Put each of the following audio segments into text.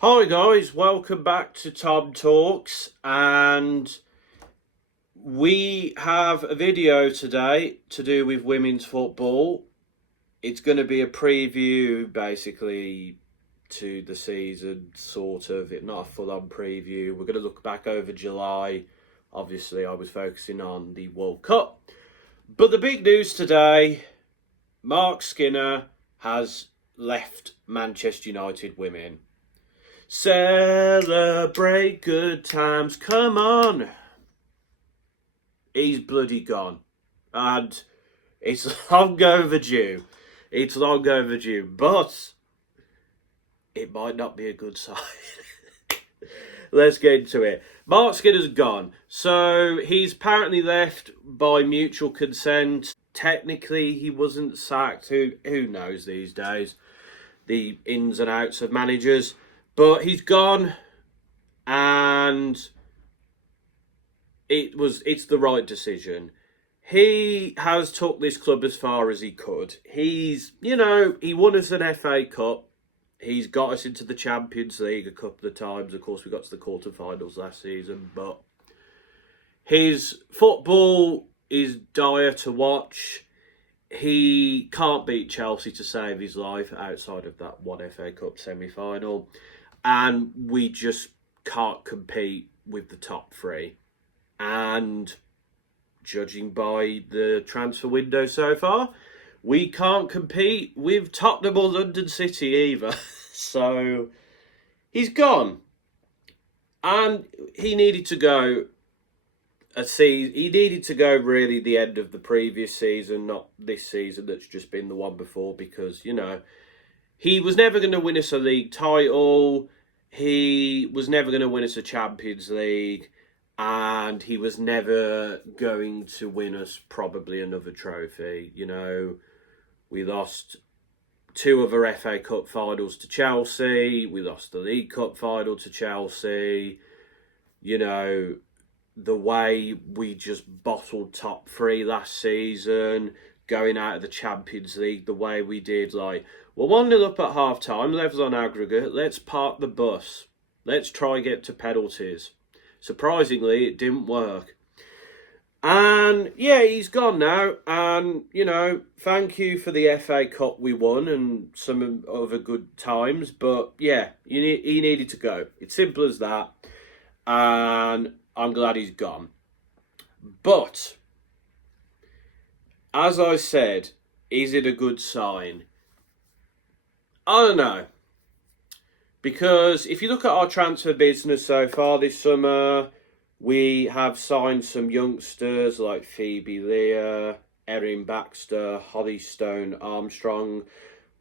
Hi guys, welcome back to TomTalks, and we have a video today to do with women's football. It's going to be a preview basically to the season, sort of, not a full-on preview. We're going to look back over July. Obviously I was focusing on the World Cup, but the big news today, Marc Skinner has left Manchester United Women. Celebrate good times, come on. He's bloody gone. And it's long overdue. It's long overdue. But it might not be a good sign. Let's get into it. Marc Skinner's gone. So he's apparently left by mutual consent. Technically, he wasn't sacked. Who knows these days? The ins and outs of managers. But he's gone, and it's the right decision. He has took this club as far as he could. He won us an FA Cup. He's got us into the Champions League a couple of times. Of course, we got to the quarterfinals last season, but his football is dire to watch. He can't beat Chelsea to save his life outside of that one FA Cup semi-final. And we just can't compete with the top three. And judging by the transfer window so far, we can't compete with Tottenham or London City either. So he's gone. And he needed to go he needed to go really the end of the previous season, not this season that's just been the one before, because, he was never going to win us a league title. He was never going to win us a Champions League. And he was never going to win us probably another trophy. We lost two other FA Cup finals to Chelsea. We lost the League Cup final to Chelsea. The way we just bottled top three last season, going out of the Champions League the way we did, we're 1-0 up at half-time, level on aggregate, let's park the bus. Let's try get to penalties. Surprisingly, it didn't work. And, yeah, he's gone now. And, thank you for the FA Cup we won and some other good times. But, yeah, he needed to go. It's simple as that. And I'm glad he's gone. But, as I said, is it a good sign? I don't know. Because if you look at our transfer business so far this summer, we have signed some youngsters like Phoebe Leah, Erin Baxter, Holly Stone-Armstrong.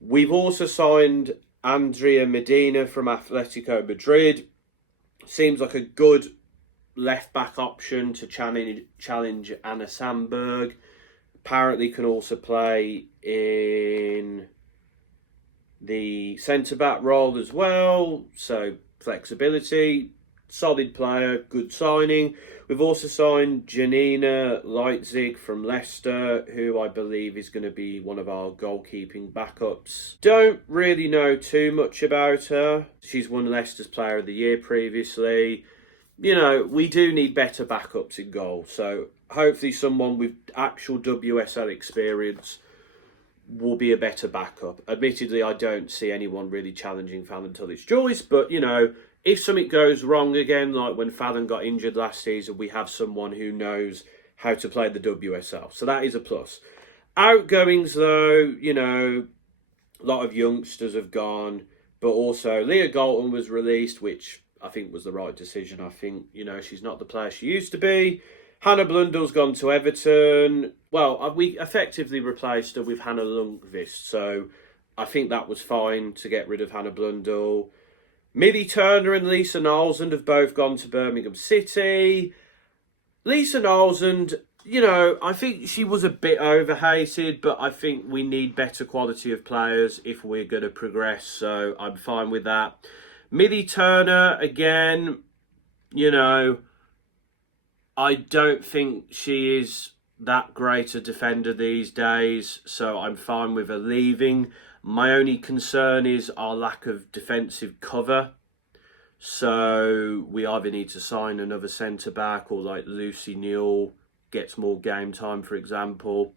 We've also signed Andrea Medina from Atletico Madrid. Seems like a good left-back option to challenge Anna Sandberg. Apparently can also play in the centre-back role as well, so flexibility, solid player, good signing. We've also signed Janina Leitzig from Leicester, who I believe is going to be one of our goalkeeping backups. Don't really know too much about her. She's won Leicester's Player of the Year previously. We do need better backups in goal, so hopefully someone with actual WSL experience will be a better backup. Admittedly, I don't see anyone really challenging Fallon Tullich-Joyce, but, if something goes wrong again, like when Fallon got injured last season, we have someone who knows how to play the WSL. So that is a plus. Outgoings, though, a lot of youngsters have gone, but also Leah Galton was released, which I think was the right decision. I think, she's not the player she used to be. Hannah Blundell's gone to Everton. Well, we effectively replaced her with Hannah Lundqvist, so I think that was fine to get rid of Hannah Blundell. Millie Turner and Lisa Nolsund have both gone to Birmingham City. Lisa Nolsund, I think she was a bit overhated, but I think we need better quality of players if we're going to progress, so I'm fine with that. Millie Turner, again, I don't think she is that great a defender these days, so I'm fine with her leaving. My only concern is our lack of defensive cover. So we either need to sign another centre-back, or like Lucy Newell gets more game time, for example.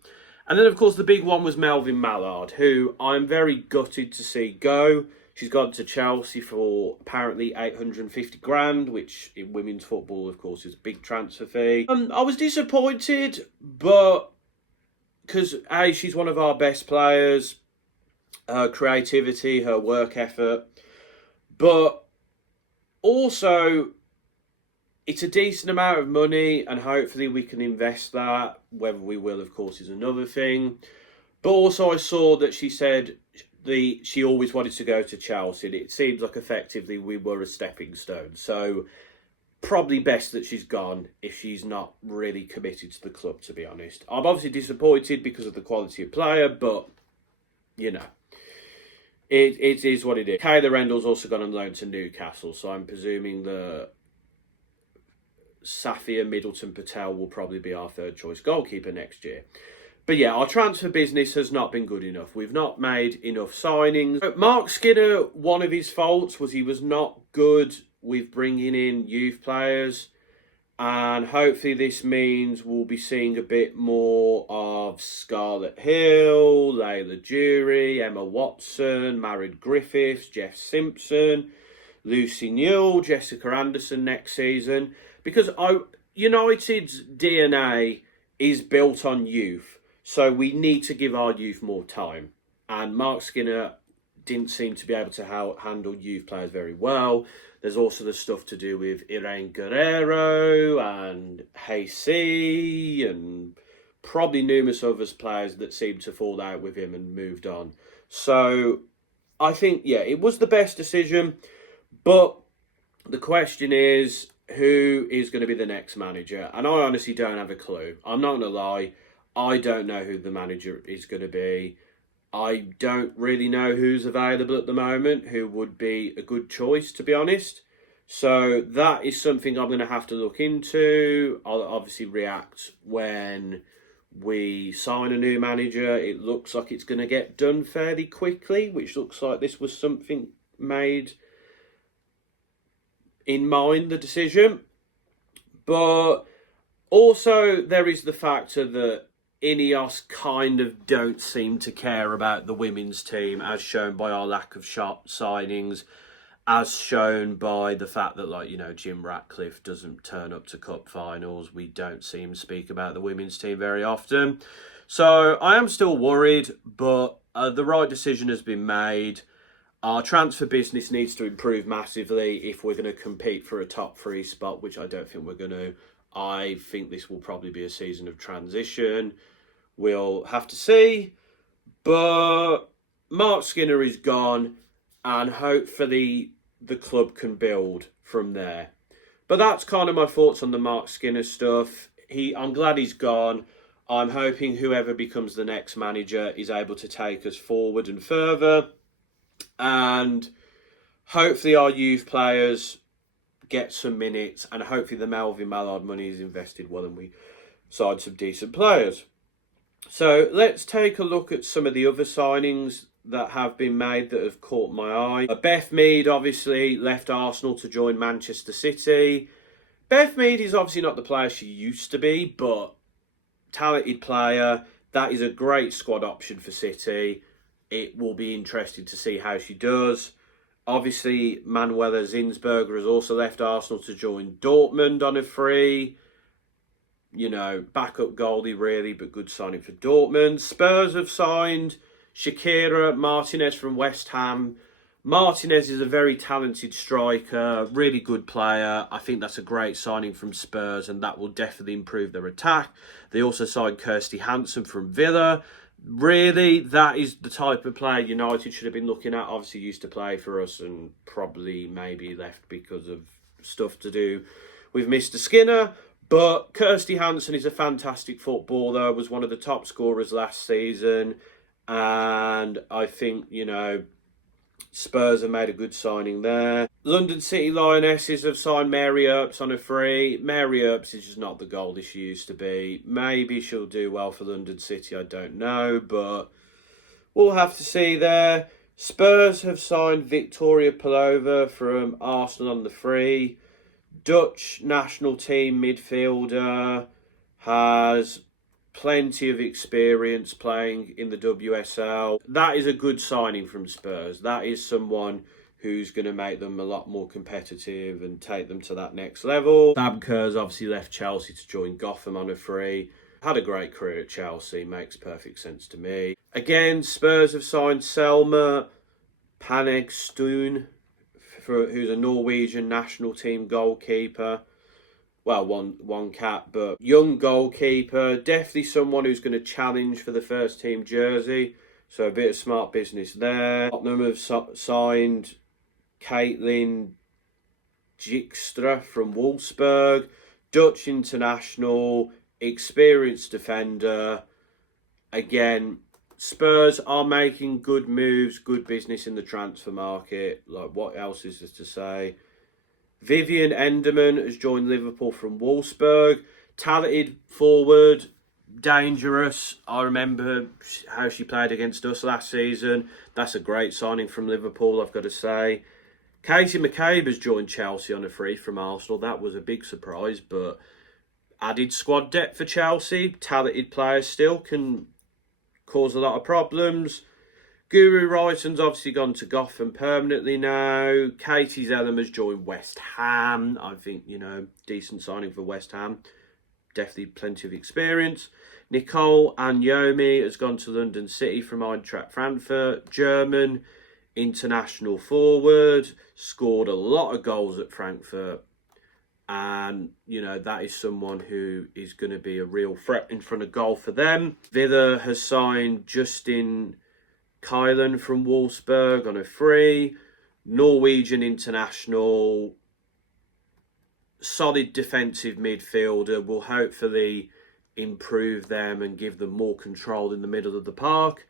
And then, of course, the big one was Melvin Mallard, who I'm very gutted to see go. She's gone to Chelsea for apparently 850 grand, which in women's football, of course, is a big transfer fee. I was disappointed, but because A, she's one of our best players, her creativity, her work effort, but also it's a decent amount of money, and hopefully we can invest that. Whether we will, of course, is another thing. But also I saw that she said she always wanted to go to Chelsea, and it seems like effectively we were a stepping stone. So probably best that she's gone if she's not really committed to the club, to be honest. I'm obviously disappointed because of the quality of player, but, you know, it is what it is. Kayla Rendell's also gone on loan to Newcastle, so I'm presuming that Safia Middleton Patel will probably be our third choice goalkeeper next year. But yeah, our transfer business has not been good enough. We've not made enough signings. Marc Skinner, one of his faults was he was not good with bringing in youth players. And hopefully this means we'll be seeing a bit more of Scarlett Hill, Layla Jury, Emma Watson, Marid Griffiths, Jeff Simpson, Lucy Newell, Jessica Anderson next season. Because United's DNA is built on youth. So we need to give our youth more time. And Marc Skinner didn't seem to be able to handle youth players very well. There's also the stuff to do with Irene Guerrero and Hayes and probably numerous other players that seemed to fall out with him and moved on. So I think, yeah, it was the best decision. But the question is, who is going to be the next manager? And I honestly don't have a clue. I'm not going to lie. I don't know who the manager is going to be. I don't really know who's available at the moment, who would be a good choice, to be honest. So that is something I'm going to have to look into. I'll obviously react when we sign a new manager. It looks like it's going to get done fairly quickly, which looks like this was something made in mind, the decision. But also there is the factor that Ineos kind of don't seem to care about the women's team, as shown by our lack of sharp signings, as shown by the fact that, like, you know, Jim Ratcliffe doesn't turn up to cup finals. We don't see him speak about the women's team very often. So I am still worried, but the right decision has been made. Our transfer business needs to improve massively if we're going to compete for a top 3 spot, which I don't think we're going to. I think this will probably be a season of transition. We'll have to see. But Marc Skinner is gone, and hopefully the club can build from there. But that's kind of my thoughts on the Marc Skinner stuff. I'm glad he's gone. I'm hoping whoever becomes the next manager is able to take us forward and further. And hopefully our youth players get some minutes, and hopefully the Melvin Mallard money is invested well and we sign some decent players. So let's take a look at some of the other signings that have been made that have caught my eye. Beth Mead obviously left Arsenal to join Manchester City. Beth Mead is obviously not the player she used to be, but talented player. That is a great squad option for City. It will be interesting to see how she does. Obviously, Manuela Zinsberger has also left Arsenal to join Dortmund on a free. You know, backup goalie really, but good signing for Dortmund. Spurs have signed Shakira Martinez from West Ham. Martinez is a very talented striker, really good player. I think that's a great signing from Spurs, and that will definitely improve their attack. They also signed Kirsty Hansen from Villa. Really, that is the type of player United should have been looking at. Obviously used to play for us and probably maybe left because of stuff to do with Mr. Skinner. But Kirsty Hansen is a fantastic footballer, was one of the top scorers last season. And I think, you know, Spurs have made a good signing there. London City Lionesses have signed Mary Earps on a free. Mary Earps is just not the goalie she used to be. Maybe she'll do well for London City, I don't know, but we'll have to see there. Spurs have signed Victoria Pelova from Arsenal on the free. Dutch national team midfielder, has plenty of experience playing in the WSL. That is a good signing from Spurs. That is someone who's going to make them a lot more competitive and take them to that next level. Sam Kerr's obviously left Chelsea to join Gotham on a free. Had a great career at Chelsea, makes perfect sense to me. Again, Spurs have signed Selma Panegstuen, who's a Norwegian national team goalkeeper. Well, one cap, but young goalkeeper. Definitely someone who's going to challenge for the first team jersey. So a bit of smart business there. Tottenham have signed Caitlin Dijkstra from Wolfsburg. Dutch international, experienced defender. Again, Spurs are making good moves, good business in the transfer market. Like, what else is there to say? Vivian Enderman has joined Liverpool from Wolfsburg. Talented forward, dangerous. I remember how she played against us last season. That's a great signing from Liverpool, I've got to say. Casey McCabe has joined Chelsea on a free from Arsenal. That was a big surprise, but added squad depth for Chelsea. Talented players still can cause a lot of problems. Guru Wrighton's obviously gone to Gotham permanently now. Katie Zellum has joined West Ham. I think, decent signing for West Ham. Definitely plenty of experience. Nicole Anyomi has gone to London City from Eintracht Frankfurt. German international forward. Scored a lot of goals at Frankfurt. And, that is someone who is going to be a real threat in front of goal for them. Villa has signed Justin Kylan from Wolfsburg on a free. Norwegian international, solid defensive midfielder, will hopefully improve them and give them more control in the middle of the park.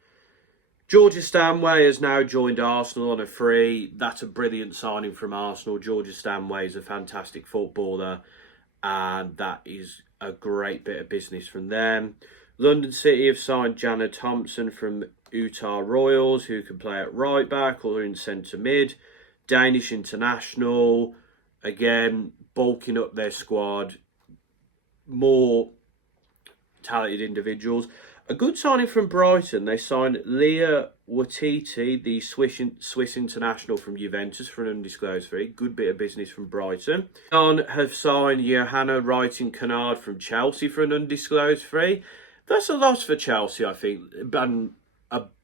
Georgia Stanway has now joined Arsenal on a free. That's a brilliant signing from Arsenal. Georgia Stanway is a fantastic footballer, and that is a great bit of business from them. London City have signed Jana Thompson from Utah Royals, who can play at right back or in centre mid. Danish international, again, bulking up their squad. More talented individuals. A good signing from Brighton. They signed Leah Watiti, the Swiss international from Juventus, for an undisclosed fee. Good bit of business from Brighton. Have signed Johanna Wrighton-Kennard from Chelsea for an undisclosed fee. That's a loss for Chelsea, I think, and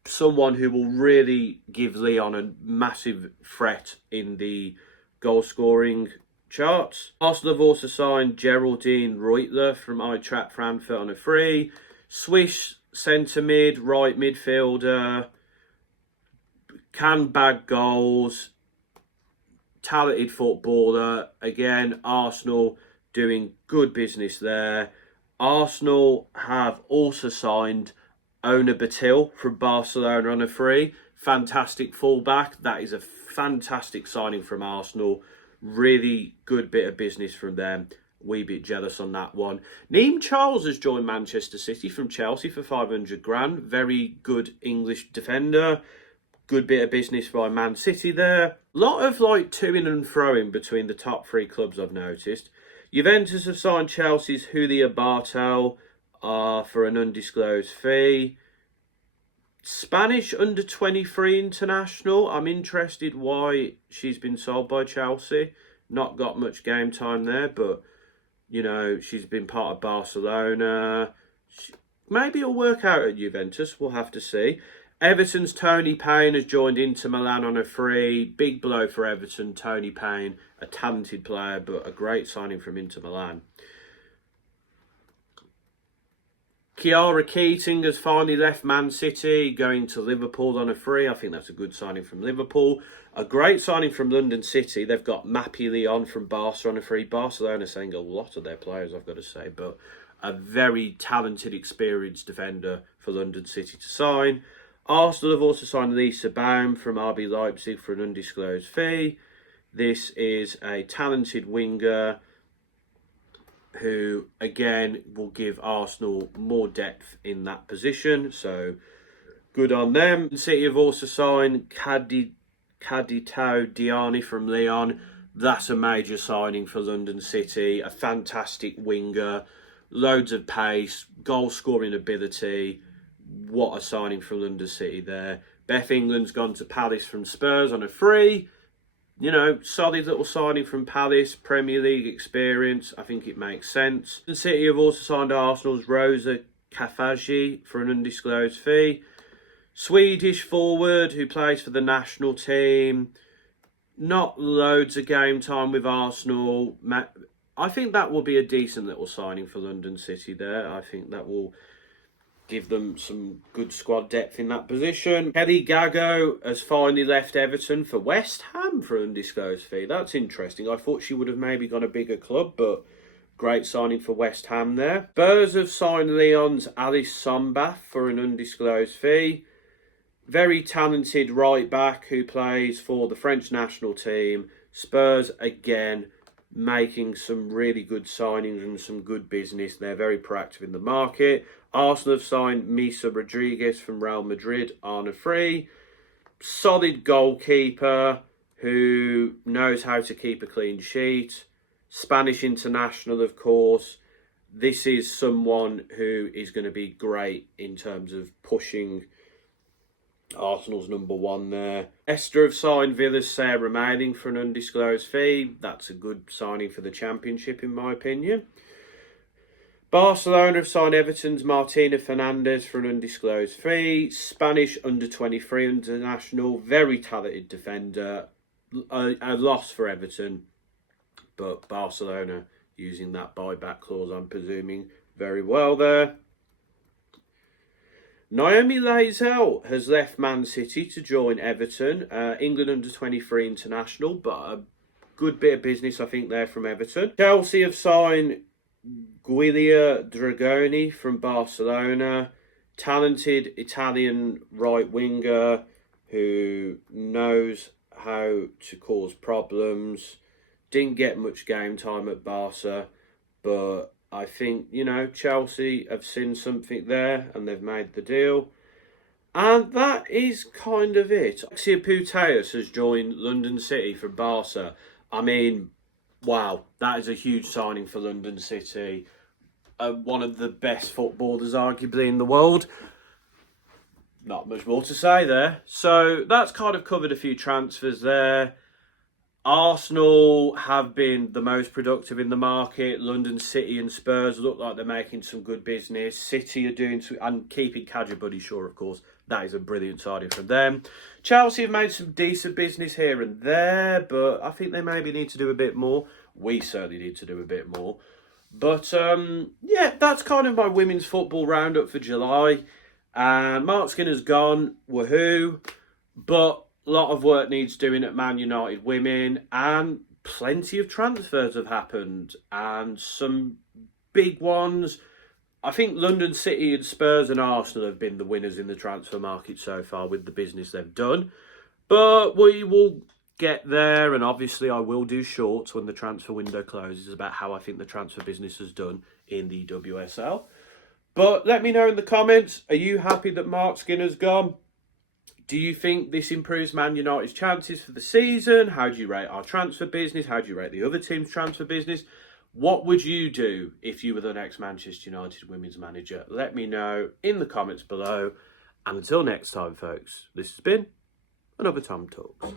someone who will really give Leon a massive threat in the goal-scoring charts. Arsenal have also signed Geraldine Reutler from Eintracht Frankfurt on a free. Swiss centre mid, right midfielder, can bag goals, talented footballer. Again, Arsenal doing good business there. Arsenal have also signed Ona Batil from Barcelona on a free. Fantastic fullback. That is a fantastic signing from Arsenal. Really good bit of business from them. Wee bit jealous on that one. Neem Charles has joined Manchester City from Chelsea for 500 grand. Very good English defender. Good bit of business by Man City there. A lot of to-in and fro-in between the top three clubs, I've noticed. Juventus have signed Chelsea's Julia Bartel for an undisclosed fee. Spanish under-23 international. I'm interested why she's been sold by Chelsea. Not got much game time there, but she's been part of Barcelona. Maybe it'll work out at Juventus. We'll have to see. Everton's Tony Payne has joined Inter Milan on a free. Big blow for Everton. Tony Payne, a talented player, but a great signing from Inter Milan. Kiara Keating has finally left Man City, going to Liverpool on a free. I think that's a good signing from Liverpool. A great signing from London City. They've got Mappy Leon from Barca on a free. Barcelona saying a lot of their players, I've got to say, but a very talented, experienced defender for London City to sign. Arsenal have also signed Lisa Baum from RB Leipzig for an undisclosed fee. This is a talented winger who, again, will give Arsenal more depth in that position. So, Good on them. City have also signed Kaditao Diani from Lyon. That's a major signing for London City. A fantastic winger, loads of pace, goal scoring ability. What a signing from London City there. Beth England's gone to Palace from Spurs on a free. You know, solid little signing from Palace, Premier League experience. I think it makes sense. London City have also signed Arsenal's Rosa Kafaji for an undisclosed fee. Swedish forward who plays for the national team. Not loads of game time with Arsenal. I think that will be a decent little signing for London City there. I think that will give them some good squad depth in that position. Kelly Gago has finally left Everton for West Ham for an undisclosed fee. That's interesting. I thought she would have maybe gone a bigger club, but great signing for West Ham there. Spurs have signed Lyon's Alice Sombath for an undisclosed fee. Very talented right back who plays for the French national team. Spurs, again, making some really good signings and some good business. They're very proactive in the market. Arsenal have signed Misa Rodriguez from Real Madrid on a free. Solid goalkeeper who knows how to keep a clean sheet. Spanish international, of course. This is someone who is going to be great in terms of pushing Arsenal's number one there. Leicester have signed Villa's Sarah Mailing for an undisclosed fee. That's a good signing for the Championship, in my opinion. Barcelona have signed Everton's Martina Fernandez for an undisclosed fee. Spanish under-23 international, very talented defender. A loss for Everton, but Barcelona using that buyback clause, I'm presuming, very well there. Naomi Lazel has left Man City to join Everton. England under-23 international, but a good bit of business, I think, there from Everton. Chelsea have signed Giulia Dragoni from Barcelona. Talented Italian right winger who knows how to cause problems. Didn't get much game time at Barca, but I think, you know, Chelsea have seen something there and they've made the deal. And that is kind of it. Alexia Putellas has joined London City from Barca. I mean, wow, that is a huge signing for London City. One of the best footballers, arguably, in the world. Not much more to say there. So that's kind of covered a few transfers there. Arsenal have been the most productive in the market. London City and Spurs look like they're making some good business. City are doing some, and keeping Kadri Buddy Shaw, of course. That is a brilliant signing from them. Chelsea have made some decent business here and there, but I think they maybe need to do a bit more. We certainly need to do a bit more. But yeah, that's kind of my women's football roundup for July. And Marc Skinner's gone, woohoo. But a lot of work needs doing at Man Utd Women, and plenty of transfers have happened, and some big ones. I think London City and Spurs and Arsenal have been the winners in the transfer market so far with the business they've done. But we will get there, and obviously I will do shorts when the transfer window closes about how I think the transfer business has done in the WSL. But let me know in the comments, are you happy that Marc Skinner's gone? Do you think this improves Man United's chances for the season? How do you rate our transfer business? How do you rate the other team's transfer business? What would you do if you were the next Manchester United women's manager? Let me know in the comments below. And until next time, folks, this has been another TomTalks.